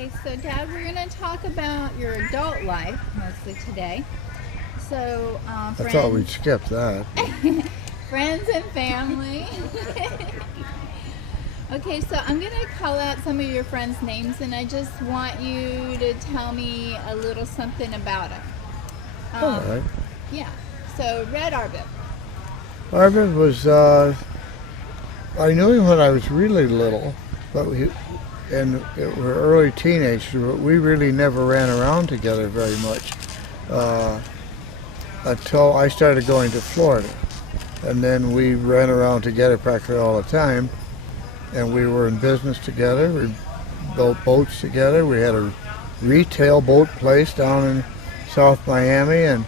Okay, so Dad, we're going to talk about your adult life mostly today. So, I thought we'd skip that. friends and family. Okay, so I'm going to call out some of your friends' names, and I just want you to tell me a little something about them. All right. Yeah. So, Red Arbib. Marvin was, I knew him when I was really little, but we're early teenagers, but we really never ran around together very much until I started going to Florida. And then we ran around together practically all the time, and we were in business together. We built boats together. We had a retail boat place down in South Miami, and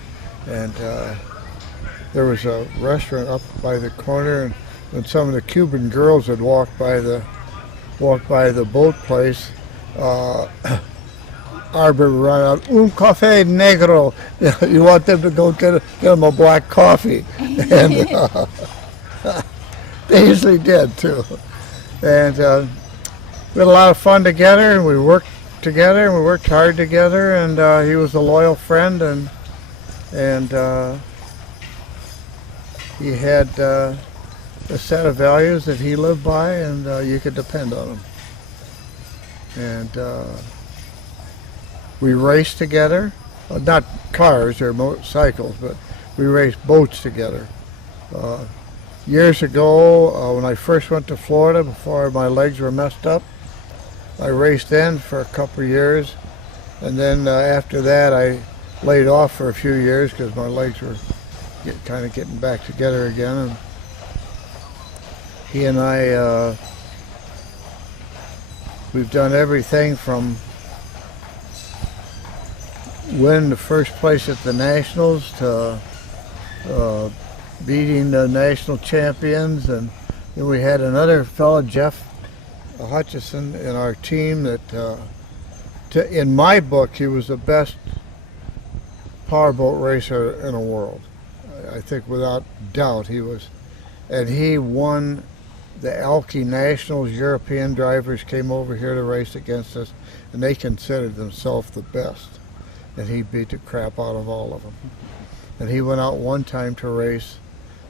there was a restaurant up by the corner, and when some of the Cuban girls would walk by the boat place, Arbor would run out, un café negro. You want them to go get them a black coffee. And they usually did too. And we had a lot of fun together, and we worked together, and we worked hard together, and he was a loyal friend, and he had a set of values that he lived by, and you could depend on him. And we raced together, not cars or motorcycles, but we raced boats together. Years ago, when I first went to Florida, before my legs were messed up, I raced then for a couple of years, and then after that I laid off for a few years because my legs were kind of getting back together again. And he and I, we've done everything from win the first place at the Nationals to beating the national champions, and then we had another fellow, Jeff Hutchison, in our team that, in my book, he was the best powerboat racer in the world. I think without doubt he was. And he won the Alki Nationals. European drivers came over here to race against us, and they considered themselves the best. And he beat the crap out of all of them. And he went out one time to race.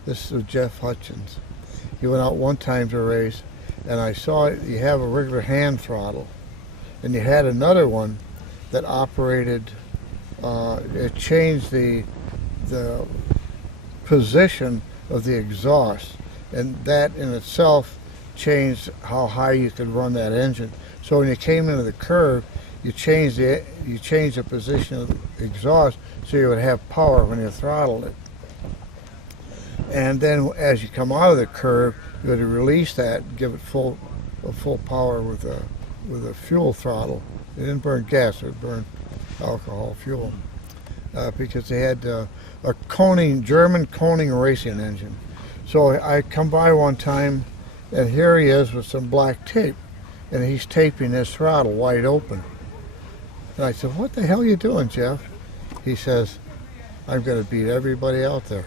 This was Jeff Hutchins. He went out one time to race, and I saw you have a regular hand throttle, and you had another one that operated. It changed the position of the exhaust, and that in itself changed how high you could run that engine. So when you came into the curve, you changed the position of the exhaust so you would have power when you throttled it. And then as you come out of the curve, you would release that and give it full power with a fuel throttle. It didn't burn gas; it burned alcohol fuel because they had a German Koning racing engine. So I come by one time, and here he is with some black tape, and he's taping his throttle wide open. And I said, "What the hell are you doing, Jeff?" He says, "I'm going to beat everybody out there."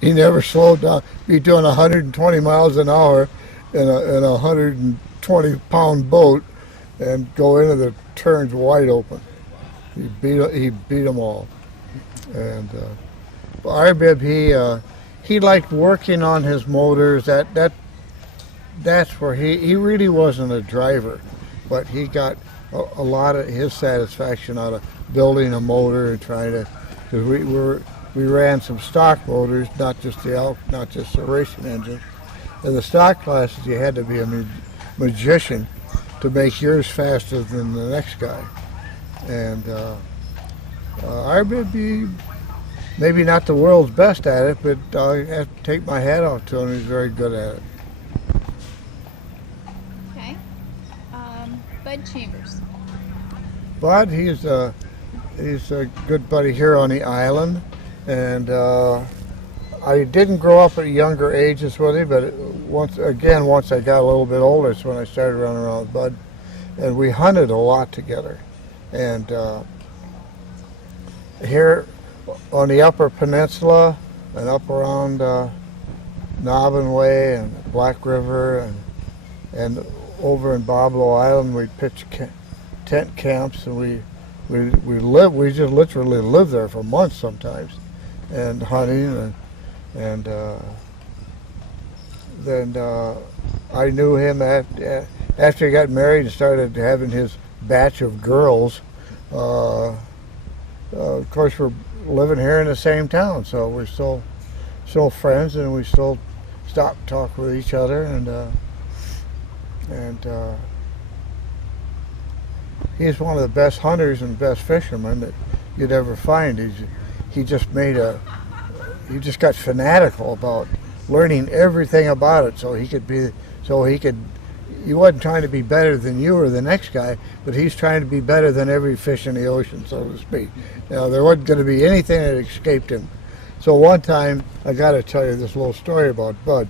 He never slowed down. He'd be doing 120 miles an hour in a 120-pound boat and go into the turns wide open. He beat them all. And Arbib, he liked working on his motors. That's where he really wasn't a driver, but he got a lot of his satisfaction out of building a motor and trying to. Because we ran some stock motors, not just the racing engine. In the stock classes, you had to be a magician to make yours faster than the next guy. And I would be maybe not the world's best at it, but I have to take my hat off to him. He's very good at it. Okay. Bud Chambers. Bud, he's a good buddy here on the island, and I didn't grow up at younger ages with him, but once I got a little bit older, it's when I started running around with Bud, and we hunted a lot together. And here on the Upper Peninsula and up around Nobbin Way and Black River and over in Boblo Island, we pitched tent camps, and we just literally lived there for months sometimes, and hunting, and then I knew him after he got married and started having his batch of girls. Of course, we're living here in the same town, so we're still friends, and we still stop and talk with each other, and he's one of the best hunters and best fishermen that you'd ever find. He just got fanatical about learning everything about it, he wasn't trying to be better than you or the next guy, but he's trying to be better than every fish in the ocean, so to speak. There wasn't going to be anything that escaped him. So one time, I got to tell you this little story about Bud.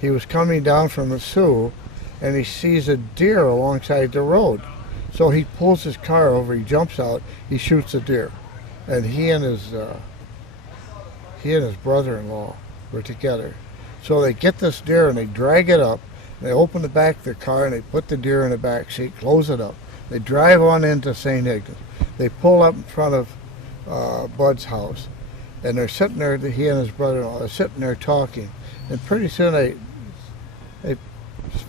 He was coming down from the Sioux, and he sees a deer alongside the road. So he pulls his car over, he jumps out, he shoots the deer. And he and his brother-in-law were together. So they get this deer and they drag it up. They open the back of their car and they put the deer in the back seat, close it up. They drive on into St. Ignace. They pull up in front of Bud's house, and they're sitting there, he and his brother-in-law are sitting there talking. And pretty soon they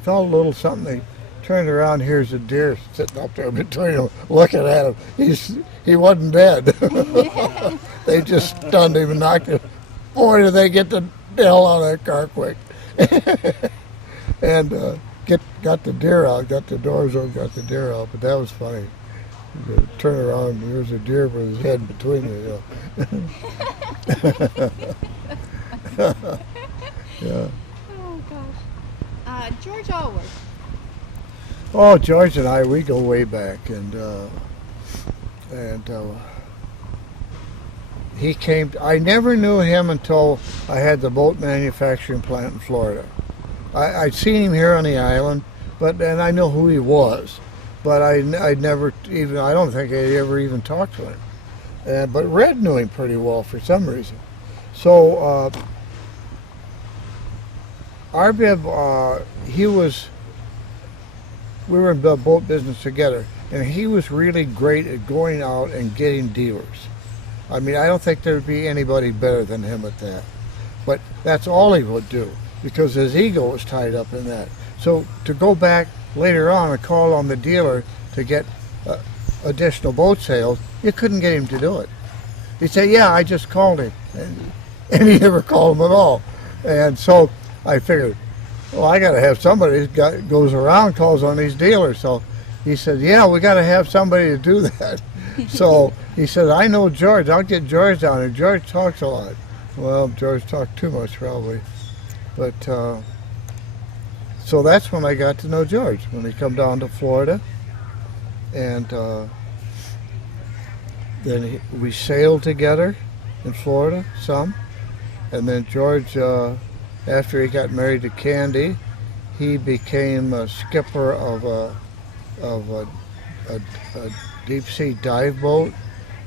felt a little something. They turned around, here's a deer sitting up there between them, looking at him. He wasn't dead. They just stunned him and knocked him. Boy, did they get the hell out of that car quick. And got the deer out, got the doors open, got the deer out, but that was funny. You turn around, there's a deer with his head between you. Yeah. Oh gosh. George Allworth. Oh, George and I, we go way back, and he came. I never knew him until I had the boat manufacturing plant in Florida. I'd seen him here on the island, and I know who he was, but I'd never even, I don't think I'd ever even talked to him. But Red knew him pretty well for some reason. So Arbib, we were in the boat business together, and he was really great at going out and getting dealers. I mean, I don't think there'd be anybody better than him at that. But that's all he would do, because his ego was tied up in that. So to go back later on and call on the dealer to get additional boat sales, you couldn't get him to do it. He'd say, yeah, I just called him. And he never called him at all. And so I figured, well, I got to have somebody that goes around, calls on these dealers. So he said, yeah, we got to have somebody to do that. So he said, I know George. I'll get George down there. George talks a lot. Well, George talked too much probably. But so that's when I got to know George, when he come down to Florida. And then we sailed together in Florida some. And then George, after he got married to Candy, he became a skipper of a deep sea dive boat,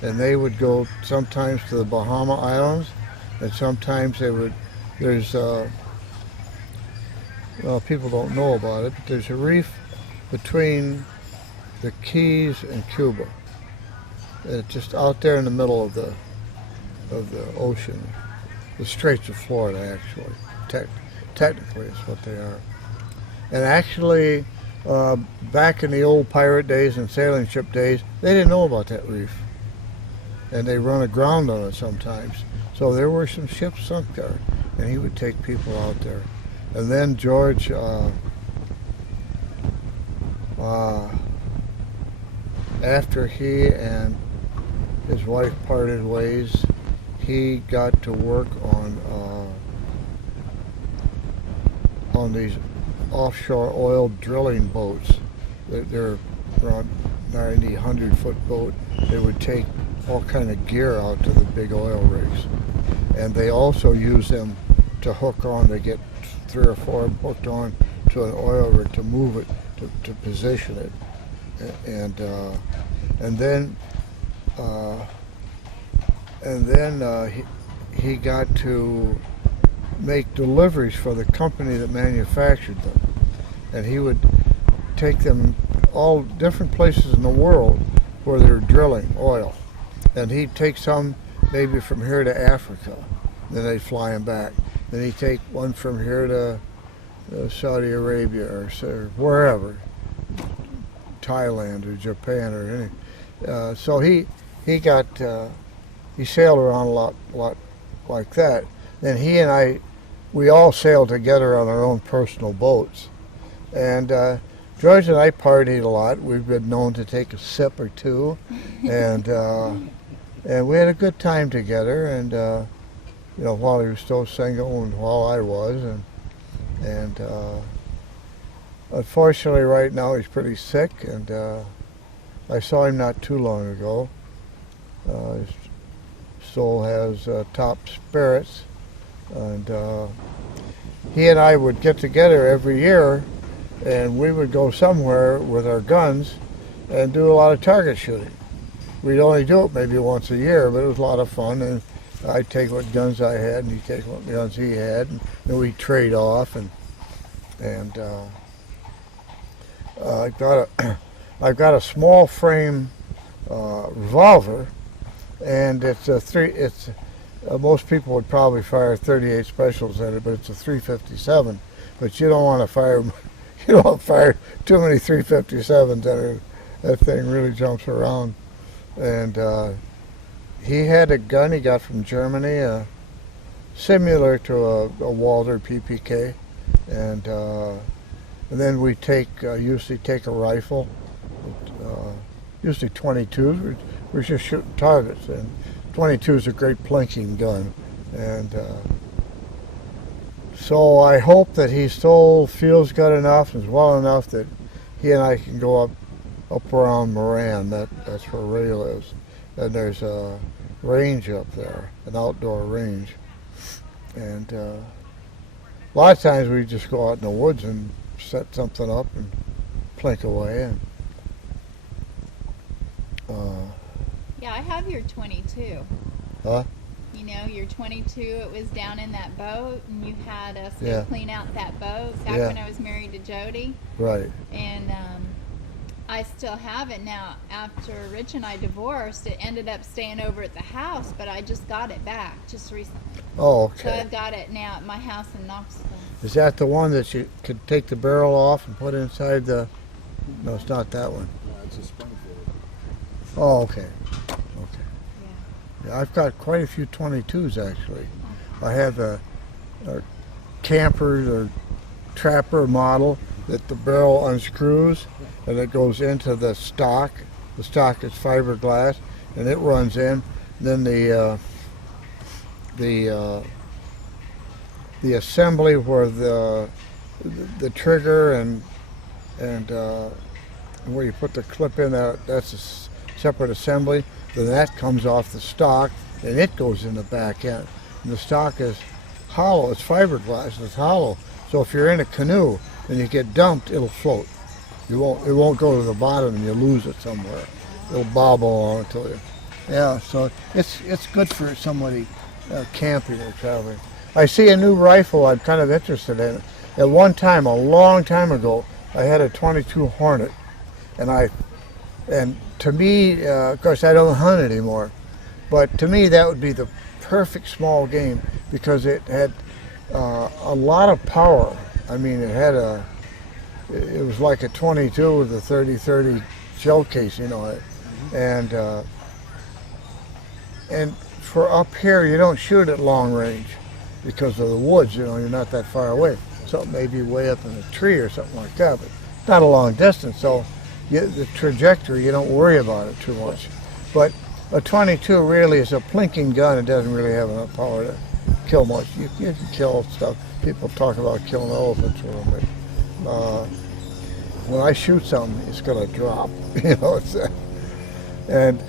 and they would go sometimes to the Bahama Islands, and sometimes they would. There's well, people don't know about it, but there's a reef between the Keys and Cuba. It's just out there in the middle of the ocean, the Straits of Florida, actually. Technically, is what they are. And actually, back in the old pirate days and sailing ship days, they didn't know about that reef, and they run aground on it sometimes. So there were some ships sunk there, and he would take people out there. And then George, after he and his wife parted ways, he got to work on these offshore oil drilling boats. They're around 90, 100-foot boat. They would take all kind of gear out to the big oil rigs. And they also use them to hook on. They get 3 or 4 of them hooked on to an oil rig to move it, to position it. And then he got to make deliveries for the company that manufactured them. And he would take them all different places in the world where they're drilling oil. And he'd take some maybe from here to Africa. Then they'd fly them back. Then he'd take one from here to Saudi Arabia or wherever, Thailand or Japan or anything. So he sailed around a lot like that. Then he and I, we all sailed together on our own personal boats. And George and I partied a lot. We've been known to take a sip or two, and we had a good time together. And you know, while he was still single and while I was, and unfortunately, right now he's pretty sick. And I saw him not too long ago. His soul has top spirits, and he and I would get together every year, and we would go somewhere with our guns and do a lot of target shooting. We'd only do it maybe once a year, but it was a lot of fun. And I'd take what guns I had, and he'd take what guns he had, and then we'd trade off. And I've got a small frame revolver, and it's most people would probably fire 38 specials at it, but it's a 357. But you don't want to fire too many 357s at it. That thing really jumps around. And he had a gun he got from Germany, similar to a Walther PPK, and then we usually take a rifle, usually 22s. We're just shooting targets, and 22 is a great plinking gun. And so I hope that he still feels good enough and is well enough that he and I can go up around Moran. That's where Ray lives. And there's a range up there, an outdoor range. And a lot of times we just go out in the woods and set something up and plink away. And Yeah, I have your 22. Huh? You know, your 22, it was down in that boat, and you had us go Yeah. clean out that boat back Yeah. when I was married to Jody. Right. And I still have it now. After Rich and I divorced, it ended up staying over at the house, but I just got it back just recently. Oh, So okay. I've got it now at my house in Knoxville. Is that the one that you could take the barrel off and put inside the... No, it's not that one. It's a Springfield. Oh, okay. Okay. Yeah. Yeah, I've got quite a few 22s, actually. I have a camper or trapper model that the barrel unscrews and it goes into the stock. The stock is fiberglass, and it runs in. Then the assembly where the trigger and where you put the clip in, that's a separate assembly. Then that comes off the stock, and it goes in the back end. And the stock is hollow. It's fiberglass. It's hollow. So if you're in a canoe and you get dumped, it'll float. It won't go to the bottom and you lose it somewhere. It'll bobble on until you. Yeah. So it's good for somebody camping or traveling. I see a new rifle I'm kind of interested in. At one time, a long time ago, I had a 22 Hornet, and to me, of course, I don't hunt anymore, but to me that would be the perfect small game because it had a lot of power. I mean, it was like a 22 with a 30-30 shell casing on it, and for up here, you don't shoot at long range because of the woods. You know, you're not that far away. Something may be way up in a tree or something like that, but it's not a long distance. So the trajectory, you don't worry about it too much. But a 22 really is a plinking gun. It doesn't really have enough power to kill much. You can kill stuff. People talk about killing elephants with them, but when I shoot something, it's going to drop. You know, and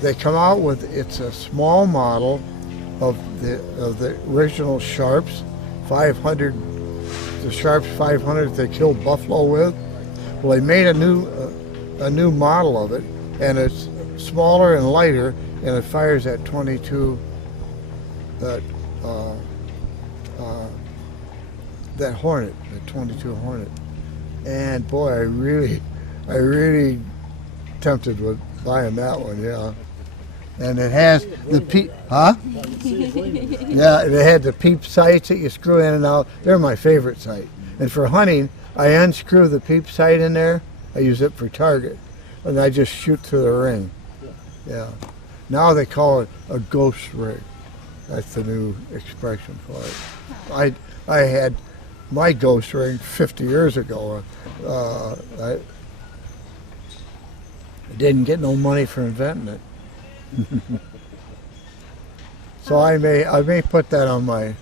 they come out with, it's a small model of the original Sharps 500, the Sharps 500 they killed buffalo with. Well, they made a new model of it, and it's smaller and lighter, and it fires at 22. That Hornet, the 22 Hornet, And boy, I really tempted with buying that one, yeah. And it has the peep, huh? Yeah, it had the peep sights that you screw in and out. They're my favorite sight. And for hunting, I unscrew the peep sight in there. I use it for target, and I just shoot through the ring. Yeah. Now they call it a ghost rig. That's the new expression for it. I had my ghost ring 50 years ago. I didn't get no money for inventing it. So I may put that on my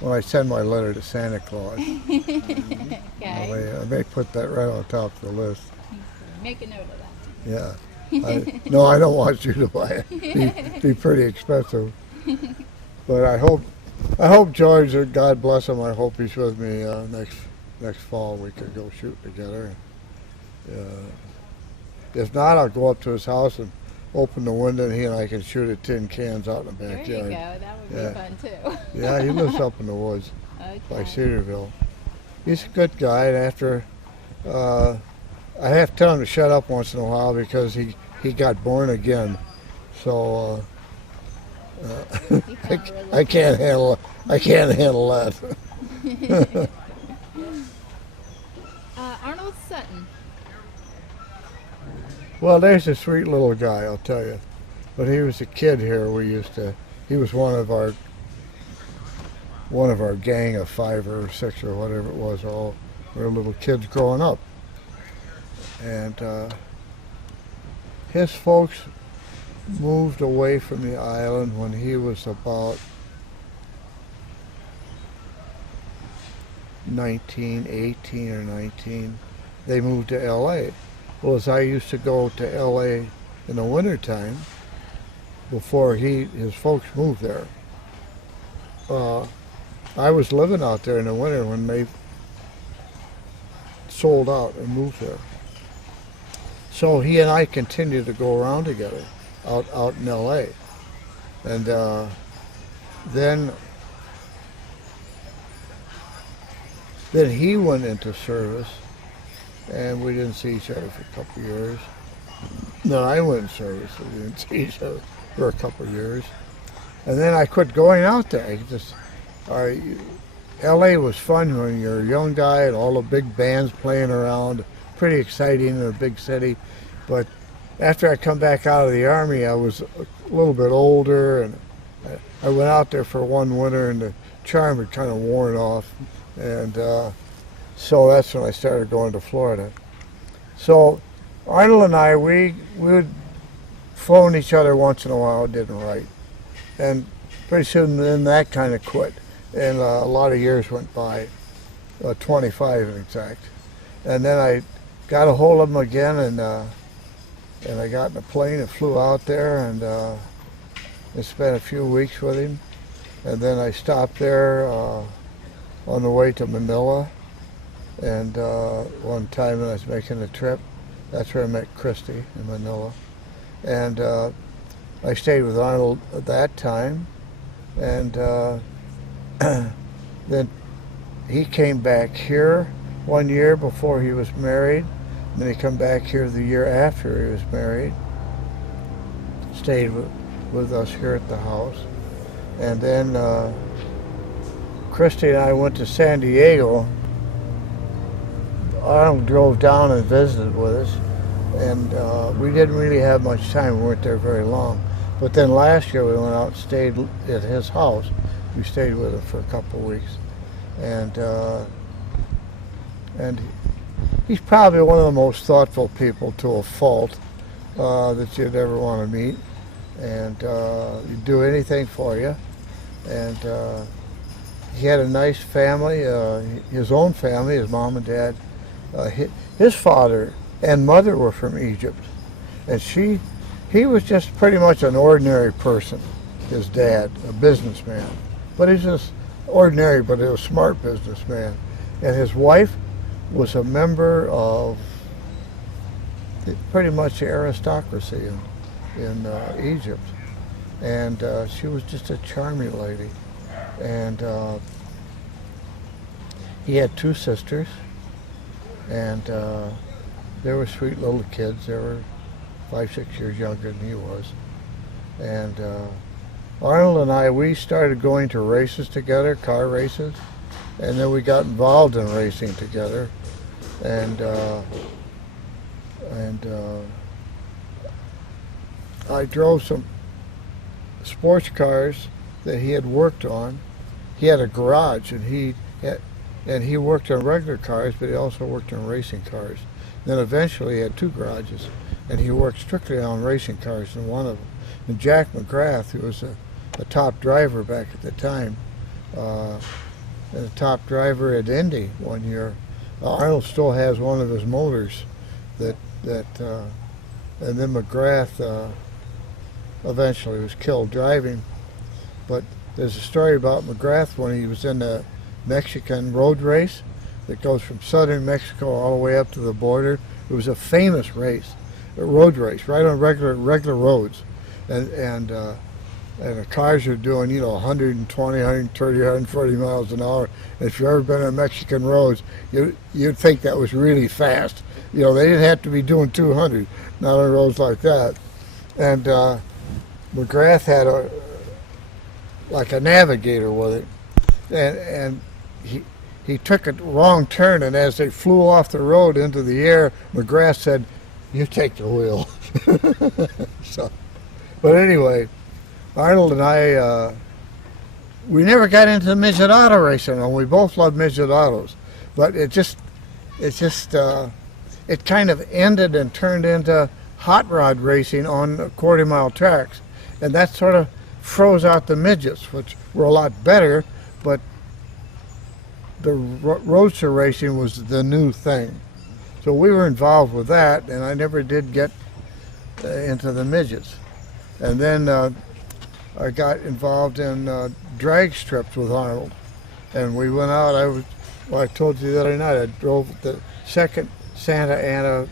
when I send my letter to Santa Claus. Okay. I may put that right on top of the list. Make a note of that. Yeah. No, I don't want you to buy it. Be pretty expensive. But I hope George, God bless him, I hope he's with me next fall. We could go shoot together. If not, I'll go up to his house and open the window, and he and I can shoot at tin cans out in the There backyard. you go. That would be fun too. Yeah, he lives up in the woods by Okay. Cedarville. He's a good guy, and after I have to tell him to shut up once in a while because he got born again. So He found a I can't handle that. Arnold Sutton. Well, there's a sweet little guy, I'll tell you. When he was a kid here, he was one of our gang of 5 or 6 or whatever it was. All we were little kids growing up, and his folks moved away from the island when he was about 19, 18 or 19. They moved to L.A. Well, as I used to go to L.A. in the wintertime, before his folks moved there, I was living out there in the winter when they sold out and moved there. So he and I continued to go around together out in L.A. And then he went into service, and we didn't see each other for a couple of years. Then I went in service, and we didn't see each other for a couple of years. And then I quit going out there. L.A. was fun when you're a young guy and all the big bands playing around. Pretty exciting in a big city. But after I come back out of the Army, I was a little bit older, and I went out there for one winter, and the charm had kind of worn off. And so that's when I started going to Florida. So Arnold and I, we would phone each other once in a while, didn't write. And pretty soon then that kind of quit. And a lot of years went by, 25 in exact. And then I got a hold of him again, and I got in a plane and flew out there, and I spent a few weeks with him. And then I stopped there on the way to Manila, and one time when I was making a trip, that's where I met Christy in Manila. And I stayed with Arnold at that time, and then he came back here 1 year before he was married, and then he come back here the year after he was married, stayed with us here at the house. And then Christy and I went to San Diego. Arnold drove down and visited with us, and we didn't really have much time. We weren't there very long. But then last year we went out and stayed at his house. We stayed with him for a couple of weeks, and he's probably one of the most thoughtful people to a fault that you'd ever want to meet, and he'd do anything for you. And he had a nice family, his own family, his mom and dad. His father and mother were from Egypt, and he was just pretty much an ordinary person. His dad, a businessman, but he's just ordinary, but a smart businessman. And his wife was a member of pretty much the aristocracy in Egypt, and she was just a charming lady. And he had 2 sisters, and they were sweet little kids. They were 5, 6 years younger than he was. And Arnold and I, we started going to races together, car races, and then we got involved in racing together. And I drove some sports cars that he had worked on. He had a garage, and he worked on regular cars, but he also worked on racing cars. Then eventually he had 2 garages, and he worked strictly on racing cars in one of them. And Jack McGrath, who was a top driver back at the time, and a top driver at Indy one year, Arnold still has one of his motors and then McGrath eventually was killed driving. But there's a story about McGrath when he was in the Mexican road race that goes from southern Mexico all the way up to the border. It was a famous race, a road race, right on regular roads, and the cars are doing 120, 130, 140 miles an hour. And if you've ever been on Mexican roads, you'd think that was really fast. They didn't have to be doing 200, not on roads like that. And McGrath had a navigator with it, and he took a wrong turn, and as they flew off the road into the air, McGrath said, "You take the wheel." But anyway, Arnold and I, we never got into the midget auto racing, and we both loved midget autos, but it kind of ended and turned into hot rod racing on quarter-mile tracks, and that sort of froze out the midgets, which were a lot better, but the roadster racing was the new thing. So we were involved with that, and I never did get into the midgets. And then I got involved in drag strips with Arnold, and we went out. I told you the other night, I drove the second Santa Ana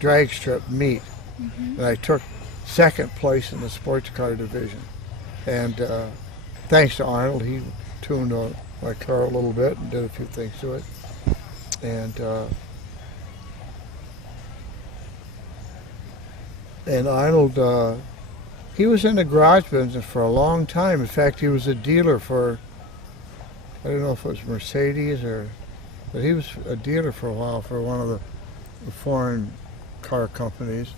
drag strip meet, and I took second place in the sports car division. And thanks to Arnold, he tuned my car a little bit and did a few things to it. And Arnold, he was in the garage business for a long time. In fact, he was a dealer for, I don't know if it was Mercedes but he was a dealer for a while for one of the foreign car companies.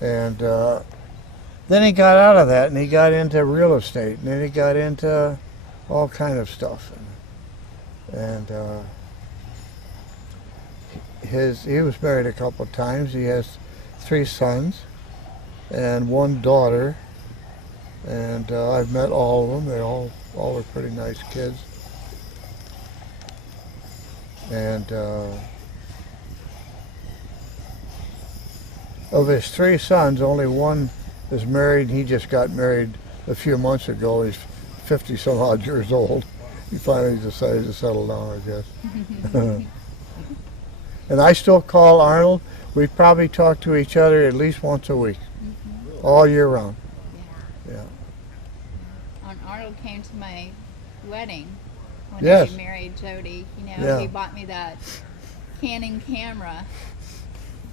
And then he got out of that, and he got into real estate, and then he got into all kind of stuff. And he was married a couple of times. He has 3 sons and 1 daughter, and I've met all of them. They all are pretty nice kids. And of his 3 sons, only 1 is married. He just got married a few months ago. He's 50 some odd years old. He finally decided to settle down, I guess. And I still call Arnold. We probably talk to each other at least once a week, all year round. Yeah. Arnold came to my wedding when Yes. I married Jody. Yeah. He bought me that Canon camera.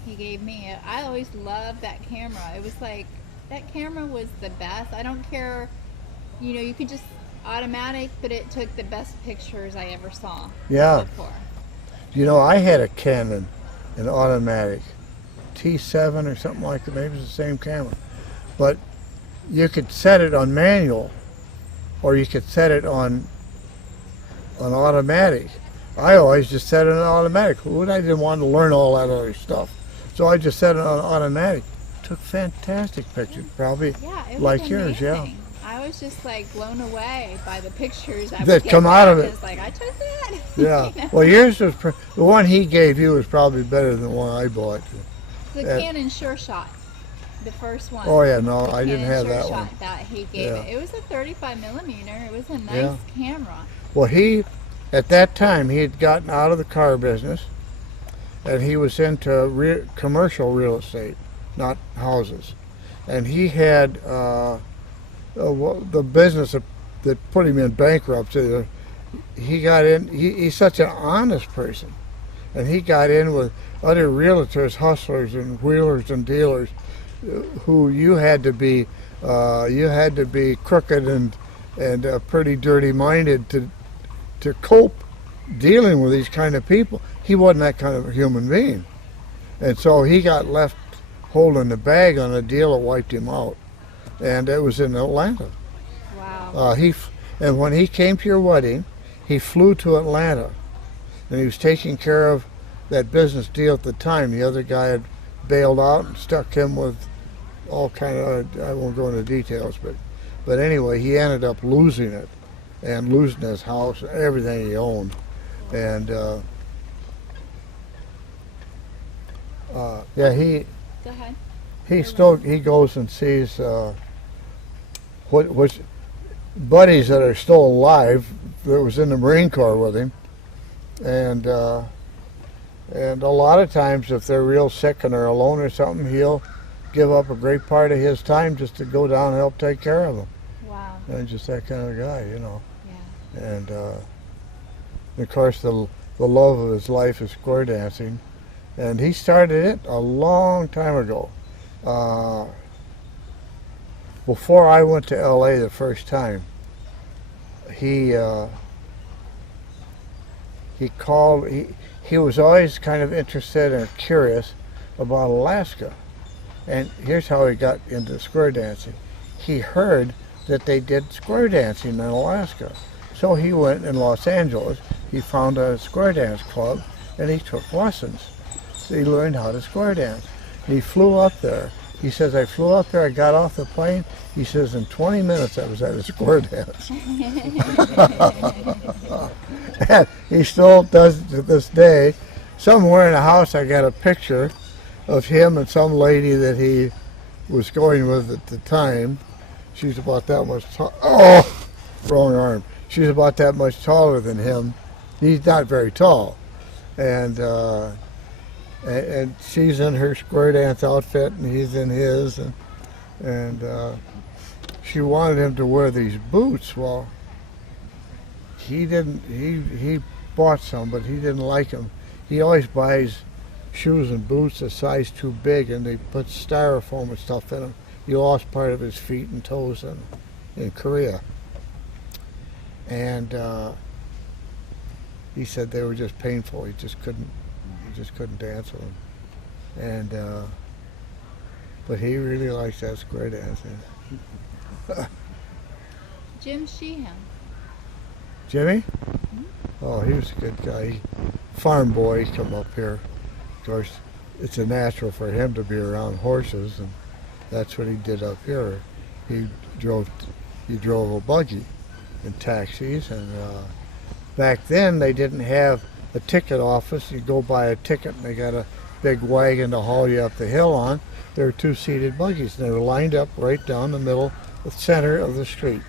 He gave me it. I always loved that camera. It was like, that camera was the best. I don't care, you could just automatic, but it took the best pictures I ever saw. Yeah. Before. I had a Canon, an automatic, T7 or something like that. Maybe it's the same camera. But you could set it on manual, or you could set it on automatic. I always just set it on automatic. I didn't want to learn all that other stuff. So I just set it on automatic. Took fantastic pictures, probably it was like yours, amazing. I was just blown away by the pictures that come out of it. It's like, I took that. Yeah. Well, yours was the one he gave you was probably better than the one I bought. The Canon Sure Shot, the first one. Oh yeah, no, the I didn't Canon have Sure that Shot one. that he gave it. It was a 35 millimeter. It was a nice camera. Well, at that time, he had gotten out of the car business, and he was into commercial real estate, not houses. And he had the business that put him in bankruptcy. He got in. He's such an honest person, and he got in with other realtors, hustlers, and wheelers and dealers, who you had to be crooked and pretty dirty-minded to cope dealing with these kind of people. He wasn't that kind of a human being, and so he got left holding the bag on a deal that wiped him out, and it was in Atlanta. Wow. And when he came to your wedding, he flew to Atlanta, and he was taking care of that business deal at the time. The other guy had bailed out and stuck him with all kind of, I won't go into details, but anyway, he ended up losing it and losing his house, everything he owned. And yeah, Go ahead. he goes and sees what buddies that are still alive that was in the Marine Corps with him, and a lot of times if they're real sick and they're alone or something, he'll give up a great part of his time just to go down and help take care of them. Wow. And just that kind of guy, you know. Yeah. And of course the love of his life is square dancing, and he started it a long time ago. Before I went to LA the first time, he called. He was always kind of interested and curious about Alaska, and here's how he got into square dancing. He heard that they did square dancing in Alaska, so he went in Los Angeles. He found a square dance club, and he took lessons. So he learned how to square dance. He flew up there. He says, I flew up there, I got off the plane. He says, in 20 minutes I was at a square dance. And he still does it to this day. Somewhere in the house I got a picture of him and some lady that he was going with at the time. She's about that much wrong arm. She's about that much taller than him. He's not very tall. And she's in her square dance outfit and he's in his, and she wanted him to wear these boots. Well, he didn't. He bought some, but he didn't like them. He always buys shoes and boots a size too big, and they put styrofoam and stuff in them. He lost part of his feet and toes in Korea, and he said they were just painful. He just couldn't dance with them. And but he really likes that square dancing. Jim Sheehan. Jimmy? Oh, he was a good guy. Farm boy, he come up here. Of course, it's a natural for him to be around horses, and that's what he did up here. He drove a buggy and taxis, and back then they didn't have a ticket office. You go buy a ticket and they got a big wagon to haul you up the hill on. There were two-seated buggies, and they were lined up right down the middle, the center of the street.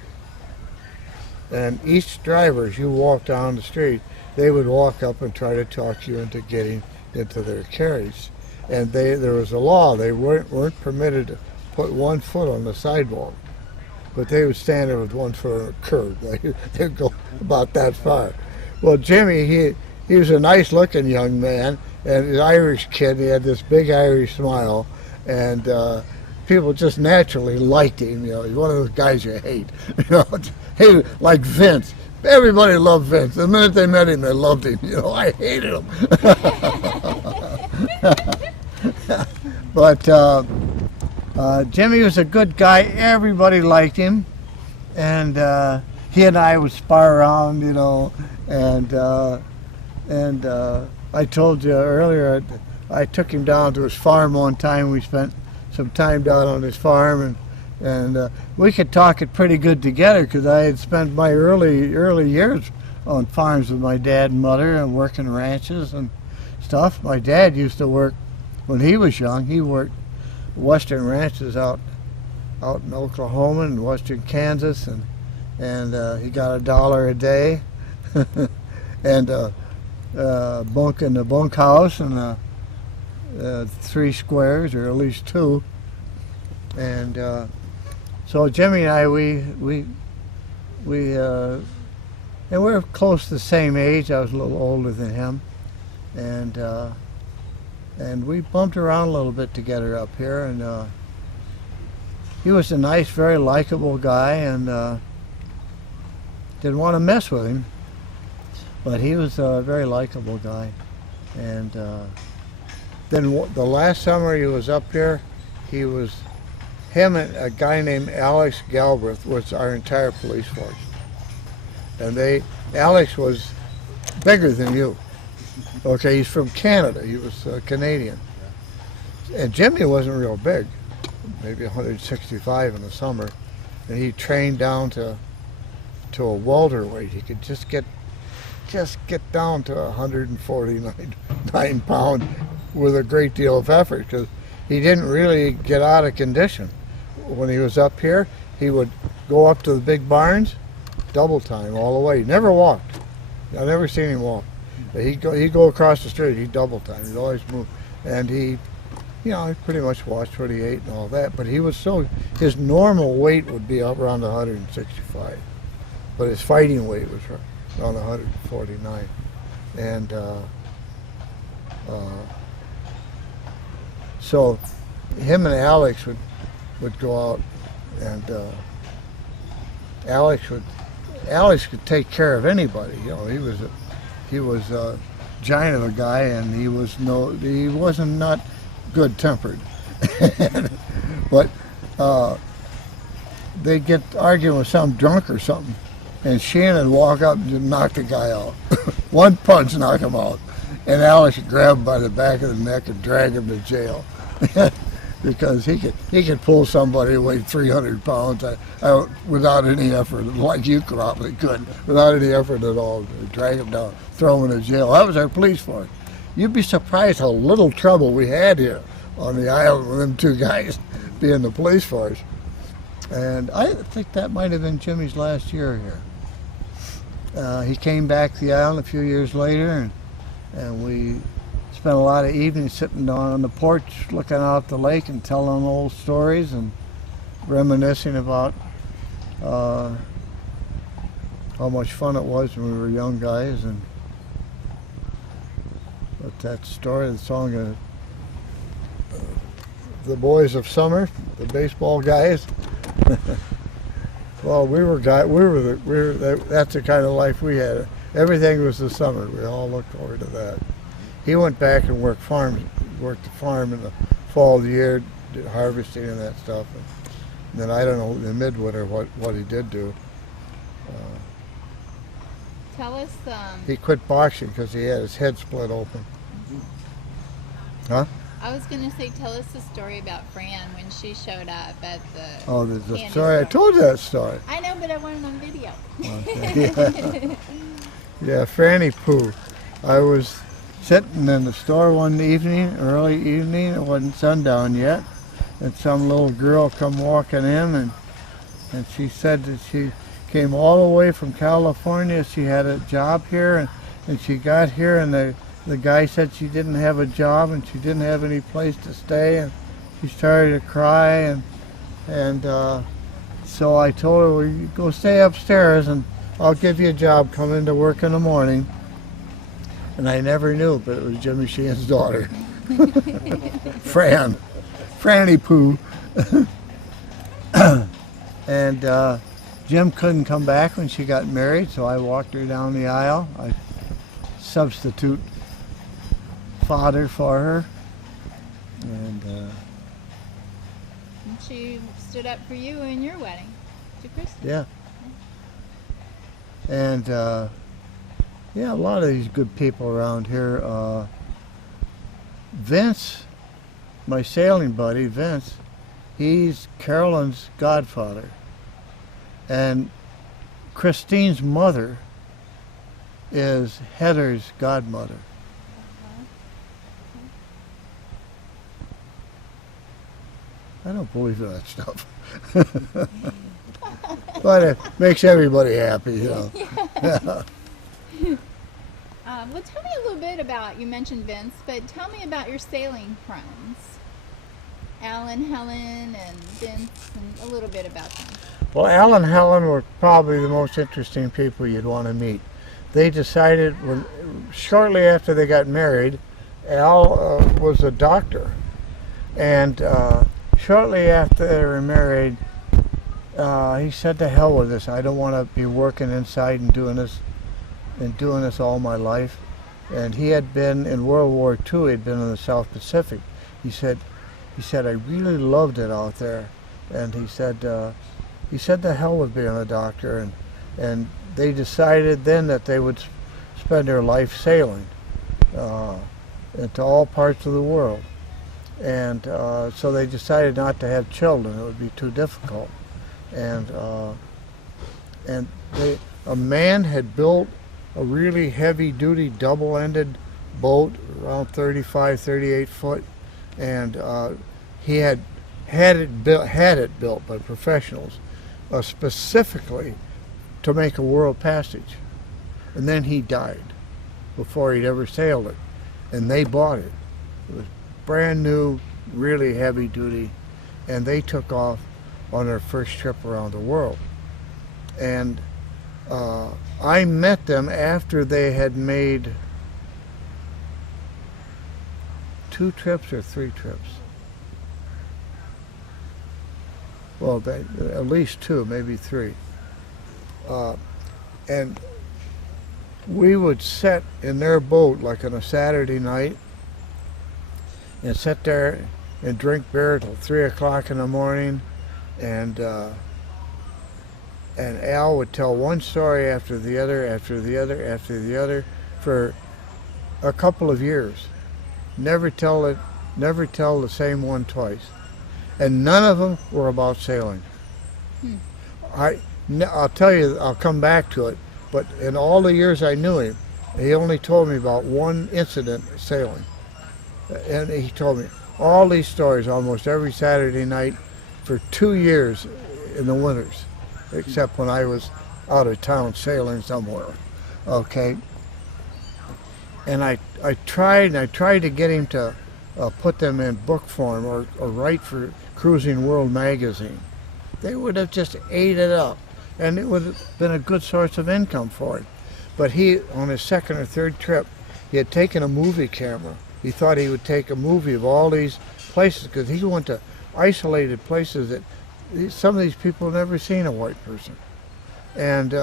And each driver, as you walk down the street, they would walk up and try to talk you into getting into their carriage. And there was a law. They weren't permitted to put 1 foot on the sidewalk, but they would stand there with 1 foot on a curb. They'd go about that far. Well, Jimmy, he was a nice-looking young man, and an Irish kid. He had this big Irish smile, and people just naturally liked him. You know, he's one of those guys you hate. You know, he like Vince. Everybody loved Vince. The minute they met him, they loved him. You know, I hated him. But Jimmy was a good guy. Everybody liked him, and he and I would spar around, you know, and I told you earlier, I took him down to his farm one time. We spent some time down on his farm, and we could talk it pretty good together because I had spent my early years on farms with my dad and mother and working ranches and stuff. My dad used to work when he was young. He worked western ranches out in Oklahoma and western Kansas, and he got $1 a day and bunk in the bunkhouse and 3 squares, or at least 2. And so Jimmy and I, and we're close to the same age. I was a little older than him, and we bumped around a little bit together up here, and he was a nice, very likable guy, and didn't want to mess with him, but he was a very likable guy. And then the last summer he was up here, him and a guy named Alex Galbraith was our entire police force. And Alex was bigger than you. Okay, he's from Canada. He was Canadian. And Jimmy wasn't real big, maybe 165 in the summer. And he trained down to a welterweight. He could just get down to 149 pound with a great deal of effort, because he didn't really get out of condition. When he was up here, he would go up to the big barns, double time all the way. He never walked. I never seen him walk. He'd go across the street. He'd double time. He'd always move, and he pretty much watched what he ate and all that. But his normal weight would be up around 165, but his fighting weight was around 149, and so him and Alex would go out, and Alex could take care of anybody. He was a giant of a guy, and he wasn't not good tempered. But they'd get arguing with some drunk or something, and Shannon would walk up and knock the guy out. One punch knock him out, and Alex would grab him by the back of the neck and drag him to jail. Because he could pull somebody who weighed 300 pounds without any effort, like you probably could, without any effort at all, drag him down, throw him in jail. That was our police force. You'd be surprised how little trouble we had here on the island with them two guys being the police force. And I think that might have been Jimmy's last year here. He came back to the island a few years later, and we spent a lot of evenings sitting on the porch looking out the lake and telling old stories and reminiscing about how much fun it was when we were young guys. But that story, the song The Boys of Summer, the baseball guys. Well, that's the kind of life we had. Everything was the summer. We all looked forward to that. He went back and worked the farm in the fall of the year, did harvesting and that stuff. And then I don't know in midwinter what he did do. Tell us. He quit boxing because he had his head split open. Huh? I was going to say, tell us the story about Fran when she showed up at the. Oh, there's a candy story. I store. told you that story. I know, but I want it on video. Okay. Yeah, Franny Pooh. I was sitting in the store one evening, early evening, it wasn't sundown yet, and some little girl come walking in, and she said that she came all the way from California. She had a job here, and she got here, and the guy said she didn't have a job and she didn't have any place to stay, and she started to cry, and so I told her, well, you go stay upstairs and I'll give you a job, come into work in the morning. And I never knew, but it was Jimmy Sheehan's daughter, Franny Pooh. And Jim couldn't come back when she got married, so I walked her down the aisle. I substitute father for her. And she stood up for you in your wedding to Kristen. Yeah. And yeah, a lot of these good people around here. Vince, my sailing buddy, Vince, he's Carolyn's godfather. And Christine's mother is Heather's godmother. I don't believe in that stuff. But it makes everybody happy, you know. Yeah. Well, tell me a little bit about, you mentioned Vince, but tell me about your sailing friends. Alan, Helen, and Vince, and a little bit about them. Well, Al and Helen were probably the most interesting people you'd want to meet. they decided shortly after they got married, Al was a doctor, and shortly after they were married, he said, "To hell with this! I don't want to be working inside and doing this all my life." And he had been in World War II. He'd been in the South Pacific. He said, "I really loved it out there," and he said, "To hell with being a doctor." And they decided then that they would spend their life sailing into all parts of the world. And so they decided not to have children. It would be too difficult. And a man had built a really heavy-duty double-ended boat, around 35, 38 foot, and he had it built by professionals, specifically to make a world passage. And then he died before he'd ever sailed it, and they bought it. It was brand new, really heavy-duty, and they took off on their first trip around the world. And I met them after they had made 2 trips or 3 trips. Well, at least 2, maybe 3. And we would sit in their boat like on a Saturday night and sit there and drink beer till 3 o'clock in the morning, and Al would tell one story after the other, after the other, after the other, for a couple of years. Never tell the same one twice, and none of them were about sailing. I'll tell you, I'll come back to it, but in all the years I knew him, he only told me about one incident sailing, and he told me all these stories almost every Saturday night for 2 years in the winters, except when I was out of town sailing somewhere. Okay. And I tried to get him to put them in book form or write for Cruising World magazine. They would have just ate it up, and it would have been a good source of income for him. But he, on his second or third trip, he had taken a movie camera. He thought he would take a movie of all these places, because he went to isolated places that some of these people have never seen a white person, and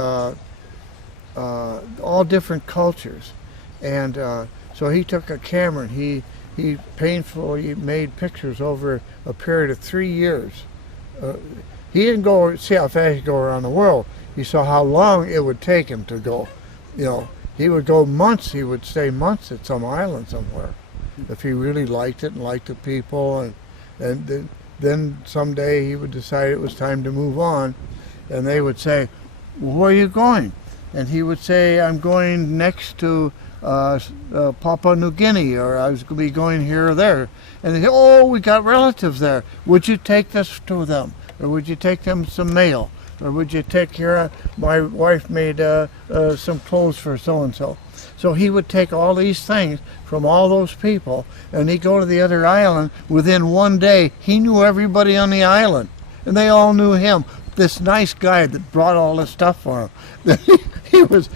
all different cultures. And so he took a camera and he painfully made pictures over a period of 3 years. He didn't go see how fast he'd go around the world. He saw how long it would take him to go. You know, he would go months. He would stay months at some island somewhere if he really liked it and liked the people. And then someday he would decide it was time to move on, and they would say, "Well, where are you going?" And he would say, "I'm going next to Papua New Guinea, or I was going to be going here or there." And they say, "Oh, we got relatives there. Would you take this to them? Or would you take them some mail? Or would you take care of, my wife made some clothes for so-and-so." So he would take all these things from all those people, and he'd go to the other island. Within 1 day, he knew everybody on the island, and they all knew him. This nice guy that brought all this stuff for him. he was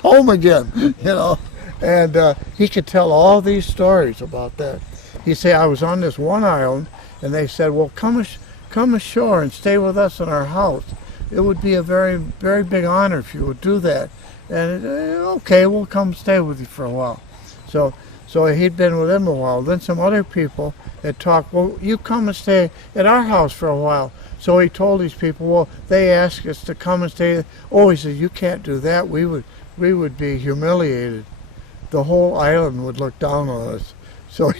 home again, you know. And he could tell all these stories about that. He'd say, "I was on this one island," and they said, "Well, come ashore and stay with us in our house. It would be a very, very big honor if you would do that." And okay, we'll come stay with you for a while. So he'd been with them a while. Then some other people had talked, "Well, you come and stay at our house for a while." So he told these people, "Well, they asked us to come and stay." Oh, he said, "You can't do that. We would be humiliated. The whole island would look down on us." So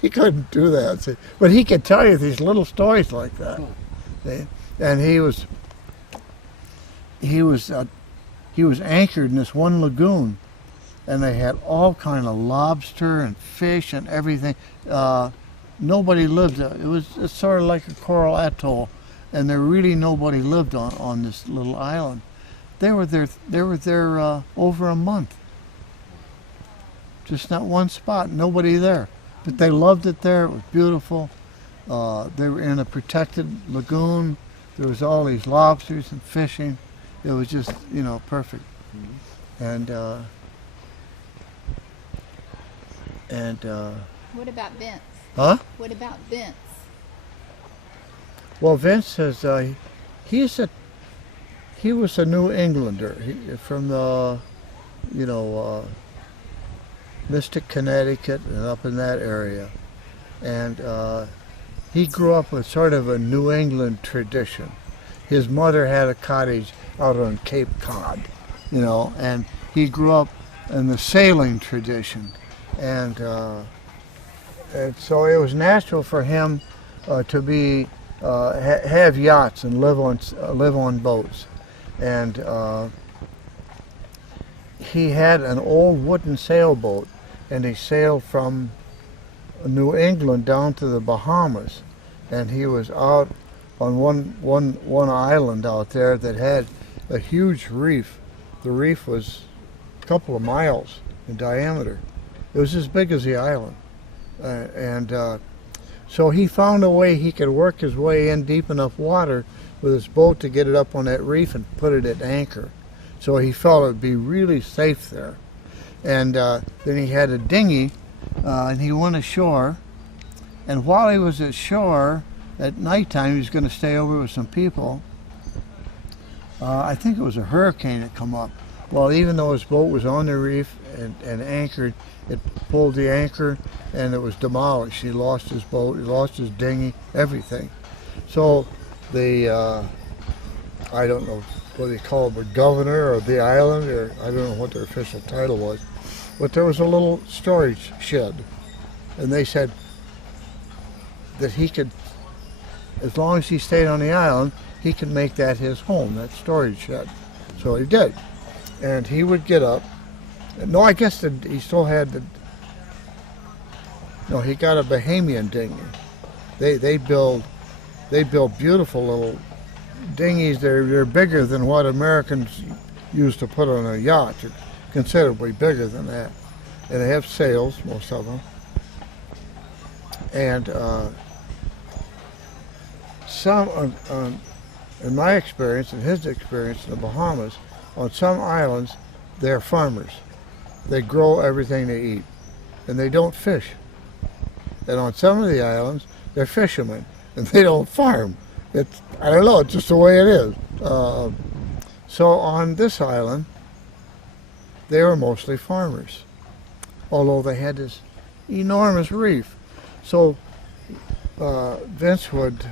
he couldn't do that. See? But he could tell you these little stories like that. See? And he was anchored in this one lagoon, and they had all kind of lobster and fish and everything. Nobody lived there. It's sort of like a coral atoll, and there really nobody lived on this little island. They were there over a month. Just not one spot, nobody there. But they loved it there. It was beautiful. They were in a protected lagoon. There was all these lobsters and fishing. It was just, perfect. and What about Vince? huh? What about Vince? Well, Vince says he was a New Englander from the, Mystic, Connecticut, and up in that area, and he grew up with sort of a New England tradition. His mother had a cottage out on Cape Cod, and he grew up in the sailing tradition, and so it was natural for him to be have yachts and live on boats, and he had an old wooden sailboat, and he sailed from New England down to the Bahamas, and he was out on one island out there that had a huge reef. The reef was a couple of miles in diameter. It was as big as the island, so he found a way he could work his way in deep enough water with his boat to get it up on that reef and put it at anchor. So he felt it would be really safe there. And then he had a dinghy, and he went ashore. And while he was ashore, at nighttime, he was going to stay over with some people. I think it was a hurricane that come up. Well, even though his boat was on the reef and anchored, it pulled the anchor and it was demolished. He lost his boat, he lost his dinghy, everything. So the, I don't know what they call him, the governor of the island, or I don't know what their official title was, but there was a little storage shed. And they said that he could, as long as he stayed on the island, he could make that his home, that storage shed. So he did. And he would get up. No, I guess he still had the. No, he got a Bahamian dinghy. They build beautiful little dinghies. They're bigger than what Americans used to put on a yacht. They're considerably bigger than that, and they have sails, most of them. And some, in my experience and his experience in the Bahamas, on some islands, they're farmers. They grow everything they eat, and they don't fish. And on some of the islands, they're fishermen, and they don't farm. I don't know, it's just the way it is. So on this island, they were mostly farmers, although they had this enormous reef. So Vince would,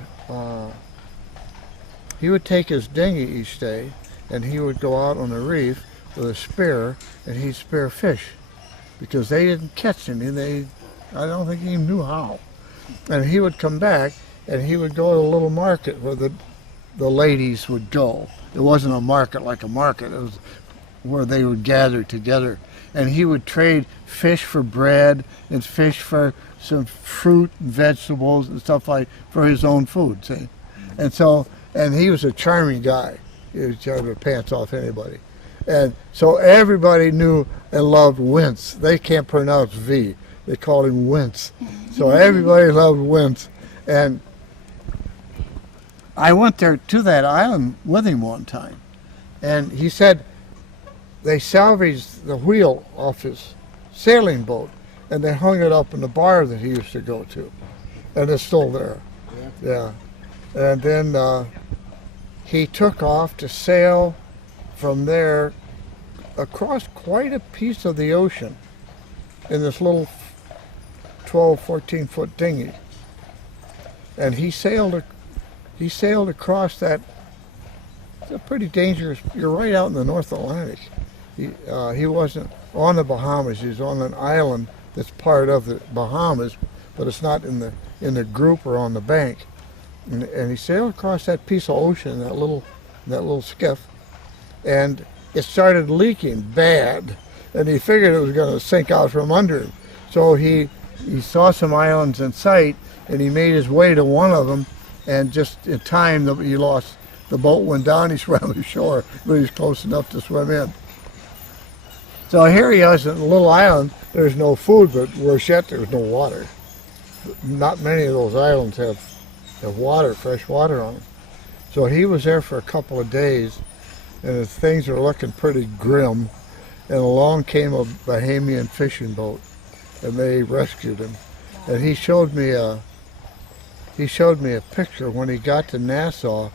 he would take his dinghy each day, and he would go out on the reef with a spear, and he'd spear fish, because they didn't catch any. I don't think he knew how. And he would come back, and he would go to a little market where the ladies would go. It wasn't a market like a market. It was where they would gather together. And he would trade fish for bread and fish for some fruit and vegetables and stuff like for his own food, see? And he was a charming guy. He was trying to pants off anybody. And so everybody knew and loved Wince. They can't pronounce V. They called him Wince. So everybody loved Wince. And I went there to that island with him one time. And he said they salvaged the wheel off his sailing boat, and they hung it up in the bar that he used to go to. And it's still there. Yeah. And then he took off to sail from there across quite a piece of the ocean in this little 12, 14-foot dinghy. And he sailed across that. It's a pretty dangerous, you're right out in the North Atlantic. He wasn't on the Bahamas, he was on an island that's part of the Bahamas, but it's not in the group or on the bank. And he sailed across that piece of ocean, that little skiff, and it started leaking bad, and he figured it was going to sink out from under him. So he saw some islands in sight, and he made his way to one of them, and just in time he lost. The boat went down, he swam ashore, but he was close enough to swim in. So here he is in a little island. There's no food, but worse yet, there's no water. Not many of those islands have water, fresh water on them. So he was there for a couple of days, and things are looking pretty grim. and along came a Bahamian fishing boat, and they rescued him. Wow. And he showed me a picture. When he got to Nassau,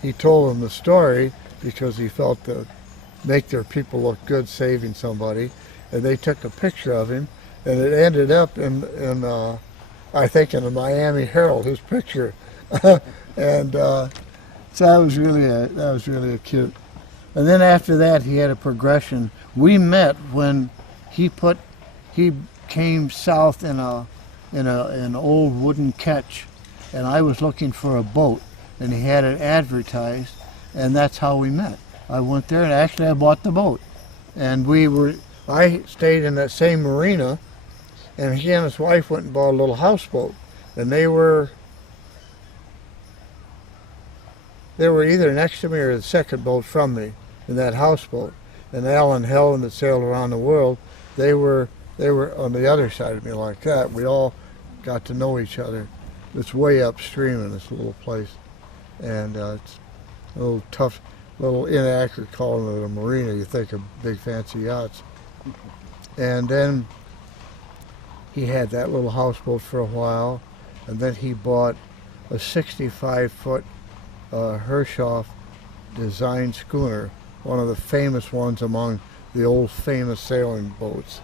he told them the story because he felt to make their people look good saving somebody, and they took a picture of him, and it ended up in I think in the Miami Herald, his picture, and so that was really a cute. And then after that, he had a progression. We met when he came south in an old wooden ketch, and I was looking for a boat, and he had it advertised, and that's how we met. I went there, and actually I bought the boat, and I stayed in that same marina, and he and his wife went and bought a little houseboat, and they were either next to me or the second boat from me in that houseboat. And Al and Helen that sailed around the world, they were on the other side of me like that. We all got to know each other. It's way upstream in this little place, and it's a little tough, a little inaccurate calling it a marina. You think of big fancy yachts. And then he had that little houseboat for a while, and then he bought a 65-foot Hershoff design schooner, one of the famous ones among the old famous sailing boats.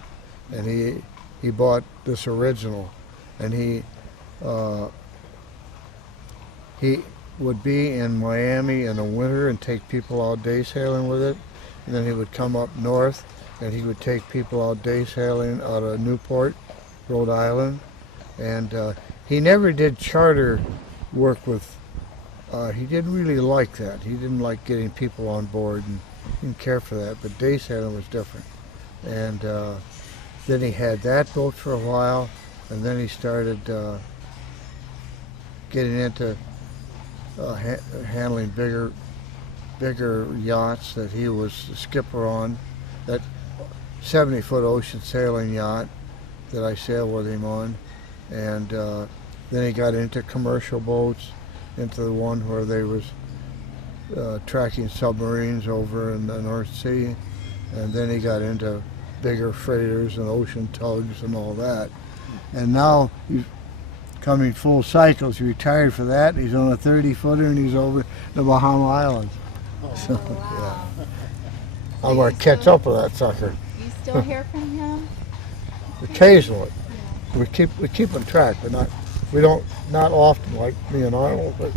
And he bought this original, and he would be in Miami in the winter and take people out day sailing with it, and then he would come up north and he would take people out day sailing out of Newport, Rhode Island. And he never did charter work with, he didn't really like that. He didn't like getting people on board, and he didn't care for that, but day sailing was different. And then he had that boat for a while, and then he started getting into handling bigger yachts that he was the skipper on. That 70-foot ocean sailing yacht that I sailed with him on. And then he got into commercial boats, into the one where they was tracking submarines over in the North Sea. And then he got into bigger freighters and ocean tugs and all that. And now he's coming full cycles. He retired for that. He's on a 30-footer, and he's over the Bahama Islands. Oh, So, wow. yeah. I'm going to catch up with that sucker. You still hear from him? Occasionally. We keep on track, but not often like me and Arnold, but